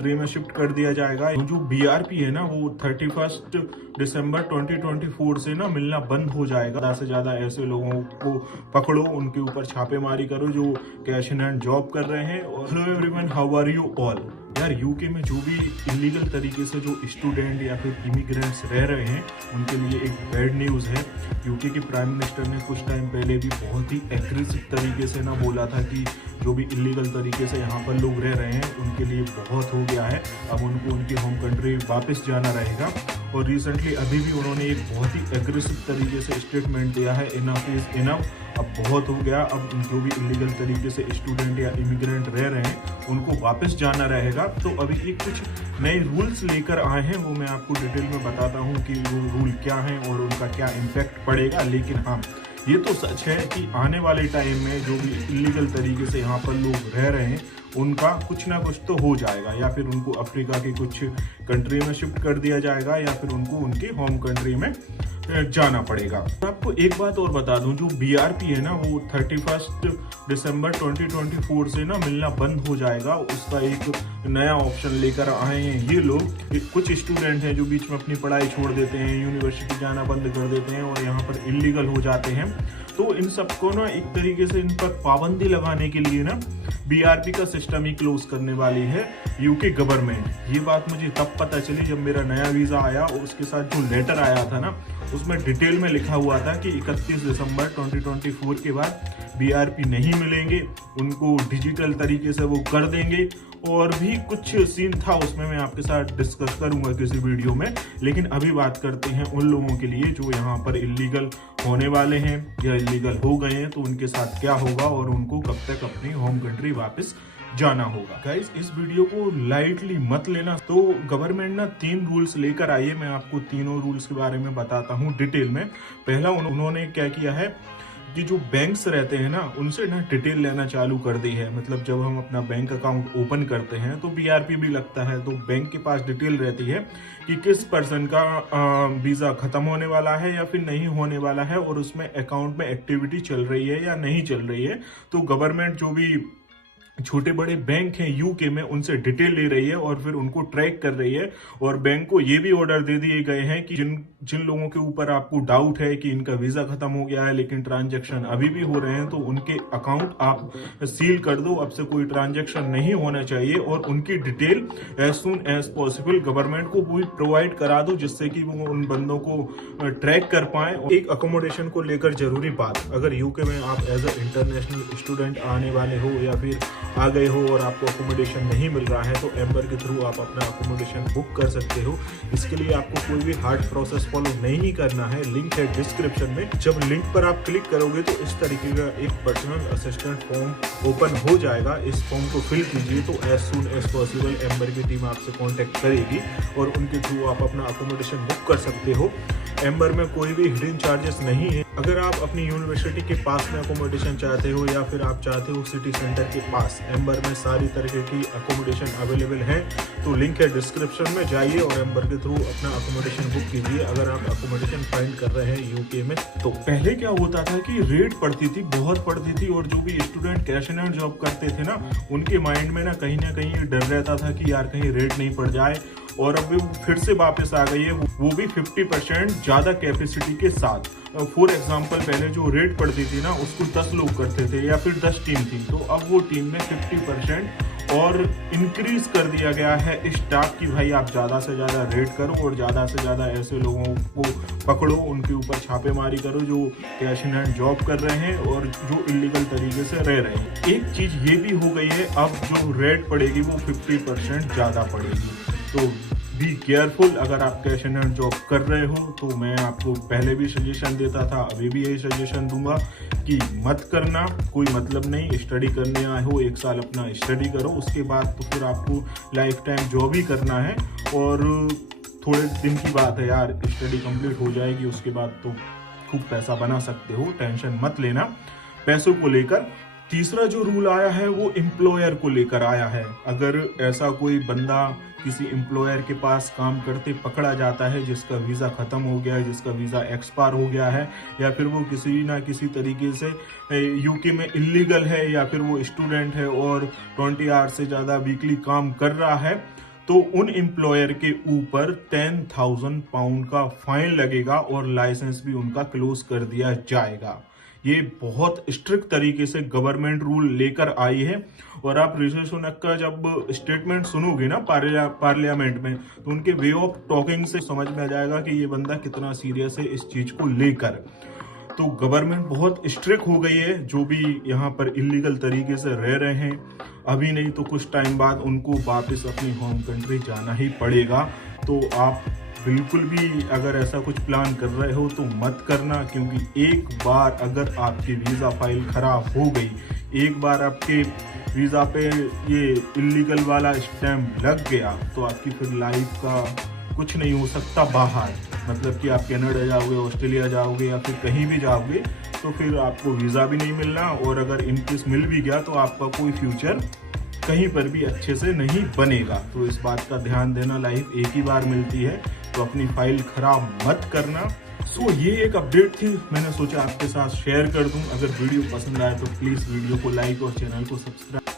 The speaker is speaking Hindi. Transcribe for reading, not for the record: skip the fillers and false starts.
कंट्री में शिफ्ट कर दिया जाएगा। जो बीआरपी है ना वो 31 दिसंबर 2024 से ना मिलना बंद हो जाएगा। ज्यादा से ज्यादा ऐसे लोगों को पकड़ो, उनके ऊपर छापेमारी करो जो कैश इन हैंड जॉब कर रहे हैं। और hello everyone, how are you all. यार यूके में जो भी इलीगल तरीके से जो स्टूडेंट या फिर इमिग्रेंट्स रह रहे हैं उनके लिए एक बैड न्यूज़ है। यूके के प्राइम मिनिस्टर ने कुछ टाइम पहले भी बहुत ही एग्रेसिव तरीके से ना बोला था कि जो भी इलीगल तरीके से यहाँ पर लोग रह रहे हैं उनके लिए बहुत हो गया है, अब उनको उनकी होम कंट्री वापस जाना रहेगा। और रिसेंटली अभी भी उन्होंने एक बहुत ही एग्रेसिव तरीके से स्टेटमेंट दिया है, इनफ इज इनफ, अब बहुत हो गया, अब जो भी इलीगल तरीके से स्टूडेंट या इमिग्रेंट रह रहे हैं उनको वापस जाना रहेगा। तो अभी ये कुछ नए रूल्स लेकर आए हैं, वो मैं आपको डिटेल में बताता हूँ कि वो रूल क्या हैं और उनका क्या इम्पैक्ट पड़ेगा। लेकिन हाँ, ये तो सच है कि आने वाले टाइम में जो भी इलीगल तरीके से यहाँ पर लोग रह रहे हैं उनका कुछ ना कुछ तो हो जाएगा, या फिर उनको अफ्रीका की कुछ कंट्री में शिफ्ट कर दिया जाएगा, या फिर उनको उनकी होम कंट्री में जाना पड़ेगा। आपको एक बात और बता दूं, जो बीआरपी है ना वो 31 दिसंबर 2024 से ना मिलना बंद हो जाएगा। उसका एक नया ऑप्शन लेकर आए हैं ये लोग। कुछ स्टूडेंट हैं जो बीच में अपनी पढ़ाई छोड़ देते हैं, यूनिवर्सिटी जाना बंद कर देते हैं और यहाँ पर इलीगल हो जाते हैं। तो इन सबको ना एक तरीके से इन पर पाबंदी लगाने के लिए ना बीआरपी का सिस्टम ही क्लोज करने वाली है यूके गवर्नमेंट। ये बात मुझे तब पता चली जब मेरा नया वीजा आया और उसके साथ जो लेटर आया था ना उसमें डिटेल में लिखा हुआ था कि 31 दिसंबर 2024 के बाद बीआरपी नहीं मिलेंगे, उनको डिजिटल तरीके से वो कर देंगे। और भी कुछ सीन था उसमें, मैं आपके साथ डिस्कस करूंगा किसी वीडियो में। लेकिन अभी बात करते हैं उन लोगों के लिए जो यहाँ पर इलीगल होने वाले हैं या इलीगल हो गए हैं, तो उनके साथ क्या होगा और उनको कब तक अपनी होम कंट्री वापस जाना होगा। गाइस, इस वीडियो को लाइटली मत लेना। तो गवर्नमेंट ना 3 रूल्स लेकर आई है, मैं आपको तीनों रूल्स के बारे में बताता हूँ डिटेल में। पहला उन्होंने क्या किया है कि जो बैंक्स रहते हैं ना उनसे ना डिटेल लेना चालू कर दी है। मतलब जब हम अपना बैंक अकाउंट ओपन करते हैं तो बीआरपी भी लगता है, तो बैंक के पास डिटेल रहती है कि किस पर्सन का वीजा खत्म होने वाला है या फिर नहीं होने वाला है, और उसमें अकाउंट में एक्टिविटी चल रही है या नहीं चल रही है। तो गवर्नमेंट जो भी छोटे बड़े बैंक हैं यूके में उनसे डिटेल ले रही है और फिर उनको ट्रैक कर रही है। और बैंक को ये भी ऑर्डर दे दिए गए हैं कि जिन लोगों के ऊपर आपको डाउट है कि इनका वीजा खत्म हो गया है लेकिन ट्रांजैक्शन अभी भी हो रहे हैं, तो उनके अकाउंट आप सील कर दो, अब से कोई ट्रांजैक्शन नहीं होना चाहिए। और उनकी detail as soon as possible government को पूरी प्रोवाइड करा दो, जिससे कि वो उन बंदों को ट्रैक कर पाए। एक अकोमोडेशन को लेकर जरूरी बात, अगर यूके में आप एज अ इंटरनेशनल स्टूडेंट आने वाले हो या फिर आ गए हो और आपको अकोमोडेशन नहीं मिल रहा है, तो एम्बर के थ्रू आप अपना अकोमोडेशन बुक कर सकते हो। इसके लिए आपको कोई भी हार्ड प्रोसेस फॉलो नहीं करना है, लिंक है डिस्क्रिप्शन में। जब लिंक पर आप क्लिक करोगे तो इस तरीके का एक पर्सनल असिस्टेंट फॉर्म ओपन हो जाएगा। इस फॉर्म को फिल कीजिए तो as soon as possible Amber की टीम आपसे कॉन्टेक्ट करेगी और उनके थ्रू आप अपना अकोमोडेशन बुक कर सकते हो। एम्बर में कोई भी हिडन चार्जेस नहीं है। अगर आप अपनी यूनिवर्सिटी के पास में अकोमोडेशन चाहते हो या फिर आप चाहते हो सिटी सेंटर के पास, एम्बर में सारी तरह की अकोमोडेशन अवेलेबल है। तो लिंक है डिस्क्रिप्शन में, जाइए और एम्बर के थ्रू अपना अकोमोडेशन बुक कीजिए अगर आप अकोमोडेशन फाइंड कर रहे हैं यूके में। तो पहले क्या होता था कि रेट पड़ती थी, बहुत पड़ती थी, और जो भी student cash in hand job करते थे ना उनके माइंड में ना कहीं डर रहता था कि यार कहीं रेट नहीं पड़ जाए। और अब फिर से वापस आ गई है, वो भी 50% ज्यादा कैपेसिटी के साथ। फॉर एग्जांपल, पहले जो रेट पड़ती थी ना उसको 10 लोग करते थे या फिर 10 टीम थी, तो अब वो टीम में 50% और इंक्रीज कर दिया गया है स्टाफ की भाई आप ज्यादा से ज्यादा रेट करो और ज्यादा से ज्यादा ऐसे लोगों को पकड़ो, उनके ऊपर छापेमारी करो जो कैश इन हैंड जॉब कर रहे हैं और जो इलीगल तरीके से रह रहे हैं। एक चीज ये भी हो गई है, अब जो रेट पड़ेगी वो 50% ज्यादा पड़ेगी। तो बी केयरफुल, अगर आप कैश इन हैंड जॉब कर रहे हो तो मैं आपको पहले भी सजेशन देता था, अभी भी यही सजेशन दूंगा कि मत करना, कोई मतलब नहीं। स्टडी करने आए हो 1 साल अपना स्टडी करो, उसके बाद तो फिर आपको लाइफ टाइम जॉब ही करना है। और थोड़े दिन की बात है यार, स्टडी कंप्लीट हो जाएगी, उसके बाद तो खूब पैसा बना सकते हो, टेंशन मत लेना पैसों को लेकर। तीसरा जो रूल आया है वो एम्प्लॉयर को लेकर आया है। अगर ऐसा कोई बंदा किसी एम्प्लॉयर के पास काम करते पकड़ा जाता है जिसका वीज़ा ख़त्म हो गया है, जिसका वीज़ा एक्सपायर हो गया है, या फिर वो किसी ना किसी तरीके से यूके में इलीगल है, या फिर वो स्टूडेंट है और 20 आवर्स से ज़्यादा वीकली काम कर रहा है, तो उन एम्प्लॉयर के ऊपर 10,000 पाउंड का फाइन लगेगा और लाइसेंस भी उनका क्लोज कर दिया जाएगा। ये बहुत स्ट्रिक्ट तरीके से गवर्नमेंट रूल लेकर आई है। और आप ऋषि सुनक का जब स्टेटमेंट सुनोगे ना पार्लियामेंट में, तो उनके वे ऑफ टॉकिंग से समझ में आ जाएगा कि ये बंदा कितना सीरियस है इस चीज को लेकर। तो गवर्नमेंट बहुत स्ट्रिक्ट हो गई है, जो भी यहाँ पर इलीगल तरीके से रह रहे हैं, अभी नहीं तो कुछ टाइम बाद उनको वापस अपनी होम कंट्री जाना ही पड़ेगा। तो आप बिल्कुल भी अगर ऐसा कुछ प्लान कर रहे हो तो मत करना, क्योंकि एक बार अगर आपकी वीज़ा फाइल खराब हो गई, एक बार आपके वीज़ा पे ये इलीगल वाला स्टैम्प लग गया, तो आपकी फिर लाइफ का कुछ नहीं हो सकता बाहर। मतलब कि आप कनाडा जाओगे, ऑस्ट्रेलिया जाओगे या फिर कहीं भी जाओगे, तो फिर आपको वीज़ा भी नहीं मिलना, और अगर इनकेस मिल भी गया तो आपका कोई फ्यूचर कहीं पर भी अच्छे से नहीं बनेगा। तो इस बात का ध्यान देना, लाइफ एक ही बार मिलती है, तो अपनी फाइल खराब मत करना। सो ये एक अपडेट थी, मैंने सोचा आपके साथ शेयर कर दूं। अगर वीडियो पसंद आए तो प्लीज़ वीडियो को लाइक और चैनल को सब्सक्राइब